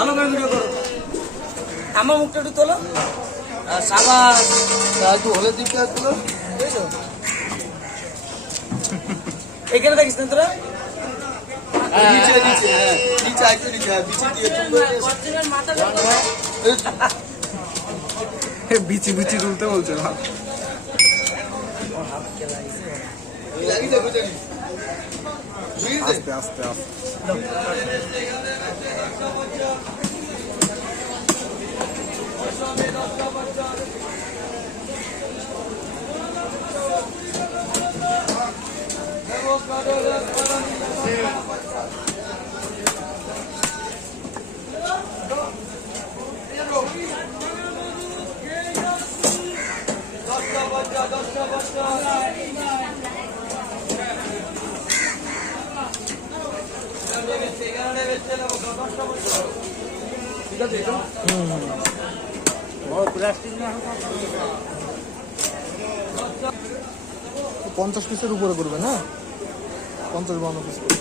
ভালো করে ভিডিও করো। আমার মুখটা একটু তোলো। সাবাস, একটু হলে দিকে আসলো। বুঝছো? এখানে দেখিস না তোরা? নিচে নিচে, হ্যাঁ নিচে একটু নিচে, নিচে দিয়ে বিচি বিচি তুলতে বলছে না। আস্তে আস্তে আস্তে পঞ্চাশ পিসের উপরে করবে না, 50-52 পিস করবে।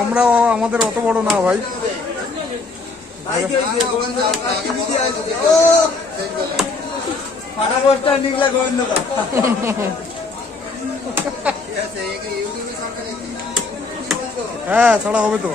আমরাও আমাদের অত বড় না ভাই। হ্যাঁ ছাড়া হবে তো।